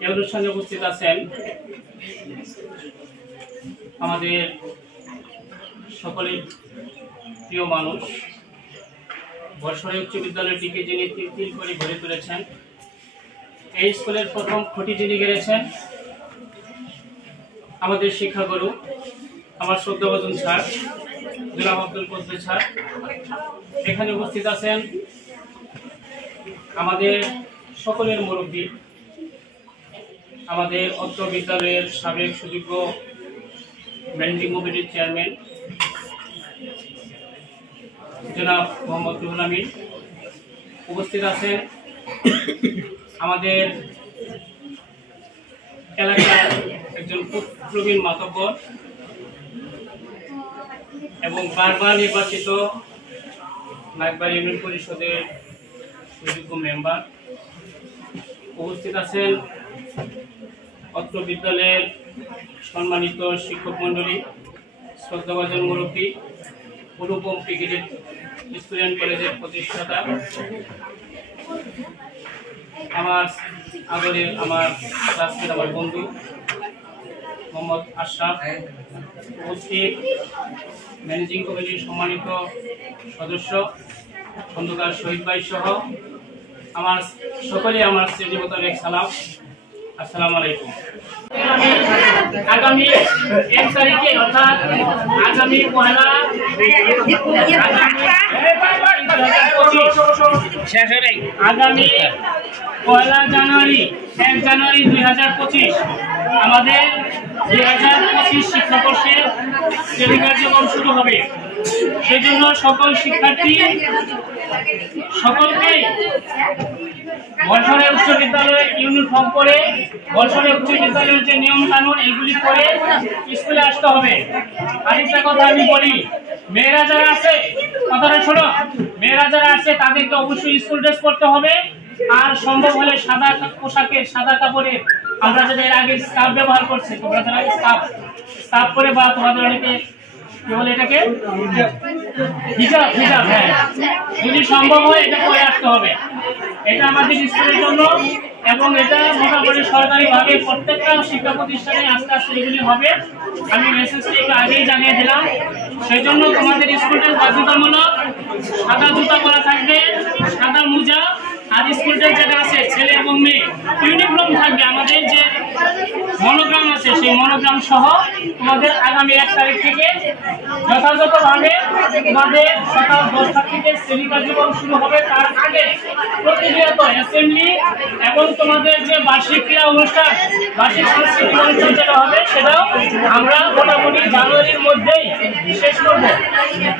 এই অনুষ্ঠানে উপস্থিত আছেন আমাদের সকলের প্রিয় মানুষ, বর্ষরে উচ্চ বিদ্যালয়টিকে যিনি তিল করে গড়ে তুলেছেন। এই স্কুলের প্রথম খুঁটি যিনি গেড়েছেন আমাদের শিক্ষাগুরু, আমার শ্রদ্ধাভাজন স্যার জনাব আব্দুল কদ্দুস স্যার। এখানে উপস্থিত আছেন আমাদের সকলের মুরব্বী, আমাদের অত্র বিদ্যালয়ের সাবেক সুযোগ্য ম্যানেজিং কমিটির চেয়ারম্যান জনাব মোহাম্মদ রুহুল আমিন। উপস্থিত আছেন আমাদের এলাকার একজন প্রবীণ মাতব্বর এবং বারবার নির্বাচিত নাগবাড়ি ইউনিয়ন পরিষদের সুযোগ্য মেম্বার। উপস্থিত আছেন অত্র বিদ্যালয়ের সম্মানিত শিক্ষক মণ্ডলী, শ্রদ্ধাভাজন মুরব্বী, অনুপম ক্রিকেটের স্টুডেন্ট কলেজের প্রতিষ্ঠাতা, আমার আদরের আমার ক্লাসমেট, আমার বন্ধু মোহাম্মদ আশরাফ। উপস্থিত ম্যানেজিং কমিটির সম্মানিত সদস্য খন্দকার শহীদ ভাই সহ আমার সকলে আমার শ্রেণী মোতাবেক সালাম, আসসালামু আলাইকুম। আগামী 1 তারিখে অর্থাৎ আগামী পয়লা জানুয়ারি 1 জানুয়ারি 2025 আমাদের 2025 শিক্ষাবর্ষের শ্রেণী কার্যক্রম শুরু হবে। সেজন্য সকল শিক্ষার্থী সকলকেই বর্ষরে উচ্চ বিদ্যালয়ে ইউনিফর্ম পরে, বর্ষরে উচ্চ বিদ্যালয়ের যে নিয়ম কানুন এগুলি করে স্কুলে আসতে হবে। আরেকটা কথা আমি বলি, মেয়েরা যারা আছে, কথাটা শোনো, মেয়েরা যারা আছে তাদেরকে অবশ্যই স্কুল ড্রেস পরতে হবে। আর সম্ভব হলে সাদা পোশাকের, সাদা কাপড়ের, আমরা যারা এর আগে স্কার্ফ ব্যবহার করছি, তোমরা যারা স্কার্ফ করে বা তোমাদের অনেকে কি বলে এটাকে হিজাব, হ্যাঁ, যদি সম্ভব হয় এটা পরে আসতে হবে। এটা আমাদের স্কুলের জন্য এবং এটা মোটামুটি সরকারিভাবে প্রত্যেকটা শিক্ষা প্রতিষ্ঠানে আস্তে আস্তে এগুলি হবে। আমি মেসেজটা একটু আগেই জানিয়ে দিলাম। সেই জন্য তোমাদের স্কুল ড্রেস বাধ্যতামূলক, সাদা জুতা পরা থাকবে, সাদা মোজা, আর স্কুল ড্রেস যেটা আছে ছেলে এবং মেয়ে ইউনিফর্ম থাকবে। আমাদের যে মনোগ্রাম আছে সেই মনোগ্রাম সহ তোমাদের আগামী 1 তারিখ থেকে যথাযথভাবে তোমাদের সকাল 10টা থেকে শ্রেণী কার্যক্রম শুরু হবে। তার আগে প্রতিনিয়ত অ্যাসেম্বলি এবং তোমাদের যে বার্ষিক ক্রীড়া অনুষ্ঠান, বার্ষিক সাংস্কৃতিক অনুষ্ঠান যেটা হবে সেটাও আমরা মোটামুটি জানুয়ারির মধ্যেই শেষ করব।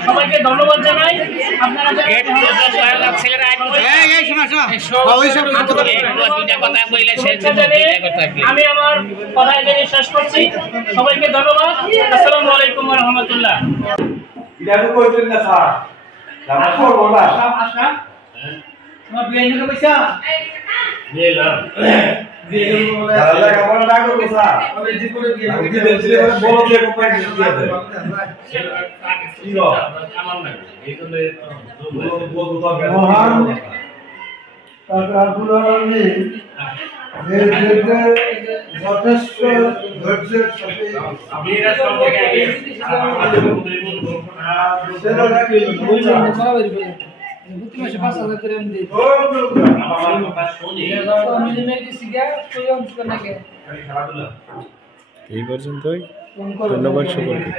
সবাইকে ধন্যবাদ জানাই। আপনারা আমি আমার কথা এখানে শেষ করছি। সবাইকে ধন্যবাদ। আসসালামু আলাইকুম ওয়া রাহমাতুল্লাহ। তোমার বিয়ে নিয়ে পয়সা দিয়ে না আমার না করব স্যার, আমি যে করে দিয়ে দিয়েছি বড় দিয়ে কোম্পানি দিয়ে দেয় কি গো আমার না এইজন্য বলবো তো মহান তারপরে যথেষ্ট ধৈর্যের সাথে আমি এর সব জায়গায় আমাদের এই পর্যন্তই। ধন্যবাদ সকলকে।